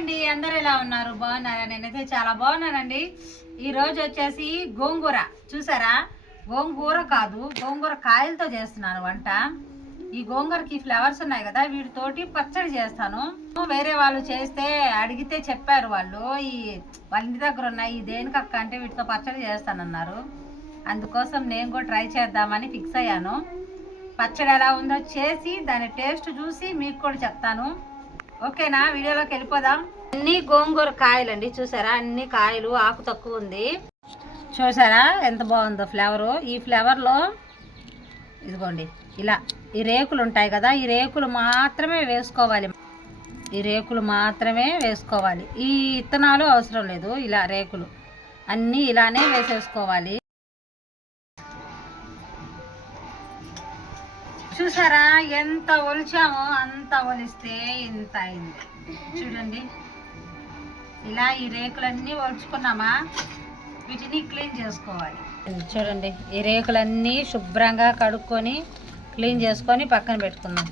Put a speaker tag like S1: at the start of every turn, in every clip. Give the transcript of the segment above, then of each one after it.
S1: అండి అందరు ఎలా ఉన్నారు? బాగున్నారా? నేనైతే చాలా బాగున్నానండి. ఈ రోజు వచ్చేసి గోంగూర. చూసారా? గోంగూర కాదు గోంగూర కాయలతో చేస్తున్నాను వంట. ఈ గోంగూరకి ఫ్లవర్స్ ఉన్నాయి కదా వీటితోటి పచ్చడి చేస్తాను. వేరే వాళ్ళు చేస్తే అడిగితే చెప్పారు వాళ్ళు. ఈ వాళ్ళ ఇంటి దగ్గర ఉన్నాయి ఈ దేనికక్క అంటే వీటితో పచ్చడి చేస్తానన్నారు. అందుకోసం నేను కూడా ట్రై చేద్దామని ఫిక్స్ అయ్యాను. పచ్చడి ఎలా ఉందో చేసి దాని టేస్ట్ చూసి మీకు కూడా చెప్తాను. ఓకేనా? వీడియోలోకి వెళ్ళిపోదాం. అన్ని గోంగూర కాయలు అండి చూసారా? అన్ని కాయలు ఆకు తక్కువ ఉంది. చూసారా? ఎంత బాగుందో ఫ్లేవరు. ఈ ఫ్లేవర్లో ఇదిగోండి. ఇలా ఈ రేకులు ఉంటాయి కదా ఈ రేకులు మాత్రమే వేసుకోవాలి. ఈ రేకులు మాత్రమే వేసుకోవాలి. ఈ ఇత్తనాలు అవసరం లేదు ఇలా రేకులు. అన్నీ ఇలానే వేసేసుకోవాలి. చూసారా ఎంత ఒలిచామో అంత ఒలిస్తే ఇంత అయింది. చూడండి. ఇలా ఈ రేకులన్నీ ఒలుచుకున్నామా? వీటిని క్లీన్ చేసుకోవాలి. చూడండి. ఈ రేకులన్నీ శుభ్రంగా కడుక్కొని క్లీన్ చేసుకొని పక్కన పెట్టుకుందాం.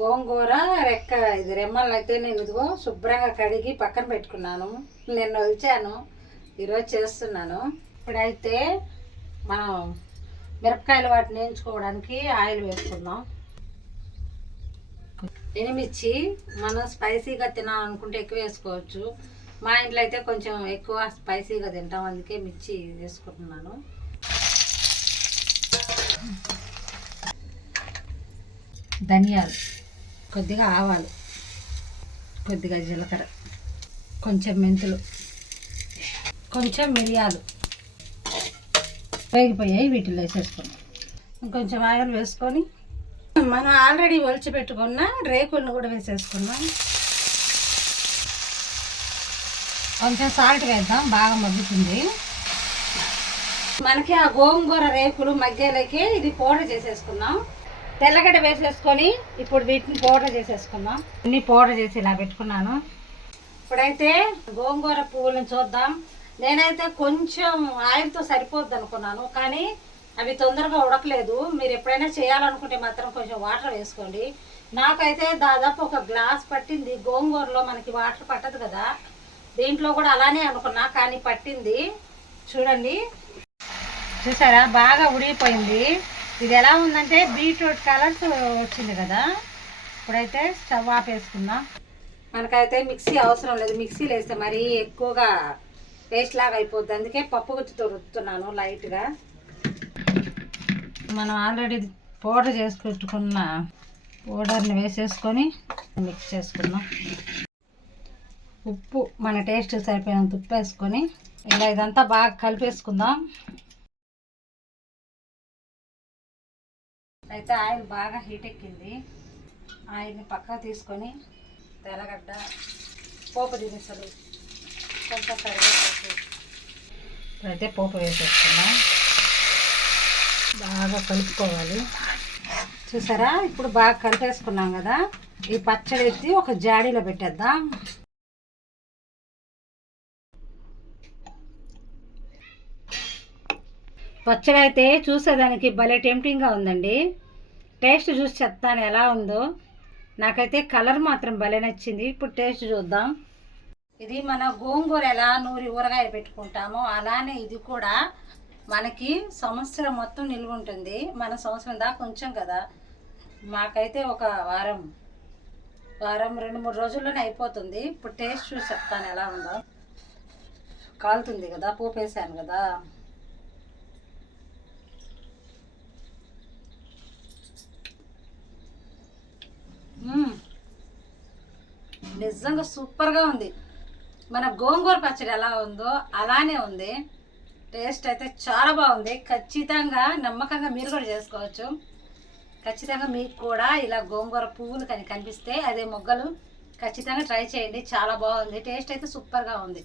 S1: గోంగూర రెక్క ఇది రెమ్మలు అయితే నేను ఇదిగో శుభ్రంగా కడిగి పక్కన పెట్టుకున్నాను. నేను వచ్చాను ఈరోజు చేస్తున్నాను. ఇప్పుడైతే మనం మిరపకాయలు వాటిని వేయించుకోవడానికి ఆయిల్ వేసుకుందాం. ఎనిమిర్చి మనం స్పైసీగా తినాలనుకుంటే ఎక్కువ వేసుకోవచ్చు. మా ఇంట్లో అయితే కొంచెం ఎక్కువ స్పైసీగా తింటాం అందుకే మిర్చి వేసుకుంటున్నాను. ధనియాలు కొద్దిగా ఆవాలు కొద్దిగా జీలకర్ర కొంచెం మెంతులు కొంచెం మిరియాలు. వేగిపోయాయి వీటిలో వేసేసుకున్నాం ఇంకొంచెం ఆయిల్ వేసుకొని మనం ఆల్రెడీ ఒలిచి పెట్టుకున్న రేకులను కూడా వేసేసుకున్నాం కొంచెం సాల్ట్ వేద్దాం బాగా మగ్గుతుంది. మనకి ఆ గోంగూర రేకులు మగ్గేలకి ఇది పౌడర్ చేసేసుకున్నాం తెల్లగడ్డ వేసేసుకొని ఇప్పుడు వీటిని పౌడర్ చేసేసుకుందాం. అన్ని పౌడర్ చేసి ఇలా పెట్టుకున్నాను. ఇప్పుడైతే గోంగూర పువ్వులను చూద్దాం. నేనైతే కొంచెం ఆయిల్తో సరిపోద్ది అనుకున్నాను కానీ అవి తొందరగా ఉడకలేదు. మీరు ఎప్పుడైనా చేయాలనుకుంటే మాత్రం కొంచెం వాటర్ వేసుకోండి. నాకైతే దాదాపు ఒక గ్లాస్ పట్టింది. గోంగూరలో మనకి వాటర్ పట్టదు కదా. దీంట్లో కూడా అలానే అనుకున్నా కానీ పట్టింది. చూడండి. చూసారా? బాగా ఉడిగిపోయింది ఇది ఎలా ఉందంటే బీట్రూట్ కలర్స్ వచ్చింది కదా. ఇప్పుడైతే స్టవ్ ఆఫ్ మనకైతే మిక్సీ అవసరం లేదు. మిక్సీలు వేస్తే మరీ ఎక్కువగా పేస్ట్ లాగా అయిపోద్ది. అందుకే పప్పు గుత్తితో రుద్దుతున్నాను లైట్గా. మనం ఆల్రెడీ పౌడర్ చేసి పెట్టుకున్న పౌడర్ని వేసేసుకొని మిక్స్ చేసుకుందాం. ఉప్పు మన టేస్ట్ సరిపోయినంత ఉప్పు వేసుకొని ఇలా ఇదంతా బాగా కలిపేసుకుందాం. అయితే ఆయిల్ బాగా హీట్ ఎక్కింది. ఆయిల్ని పక్కా తీసుకొని తెల్లగడ్డ పోపు దినుసులు కొంచెం కరివేపాకు. ఇప్పుడైతే పోపు వేసేసుకుందాం బాగా కలుపుకోవాలి. చూసారా? ఇప్పుడు బాగా కలిపేసుకున్నాం కదా. ఈ పచ్చడి ఎత్తి ఒక జాడీలో పెట్టేద్దాం. పచ్చడి అయితే చూసేదానికి భలే టెంప్టింగ్గా ఉందండి. టేస్ట్ చూసి చెప్తాను ఎలా ఉందో. నాకైతే కలర్ మాత్రం భలే నచ్చింది. ఇప్పుడు టేస్ట్ చూద్దాం. ఇది మన గోంగూర ఎలా నూరి ఊరగాయ పెట్టుకుంటామో అలానే ఇది కూడా మనకి సంవత్సరం మొత్తం నిల్వ ఉంటుంది. మన సంవత్సరం దాకా కొంచెం కదా. మాకైతే ఒక వారం వారం రెండు మూడు రోజుల్లోనే అయిపోతుంది. ఇప్పుడు టేస్ట్ చూసి చెప్తాను ఎలా ఉందో. కాలుతుంది కదా పోపు వేసాను కదా నిజంగా సూపర్గా ఉంది. మన గోంగూర పచ్చడి ఎలా ఉందో అలానే ఉంది. టేస్ట్ అయితే చాలా బాగుంది. ఖచ్చితంగా నమ్మకంగా మీరు కూడా చేసుకోవచ్చు. ఖచ్చితంగా మీకు కూడా ఇలా గోంగూర పువ్వులు కానీ కనిపిస్తే అదే మొగ్గలు ఖచ్చితంగా ట్రై చేయండి. చాలా బాగుంది. టేస్ట్ అయితే సూపర్గా ఉంది.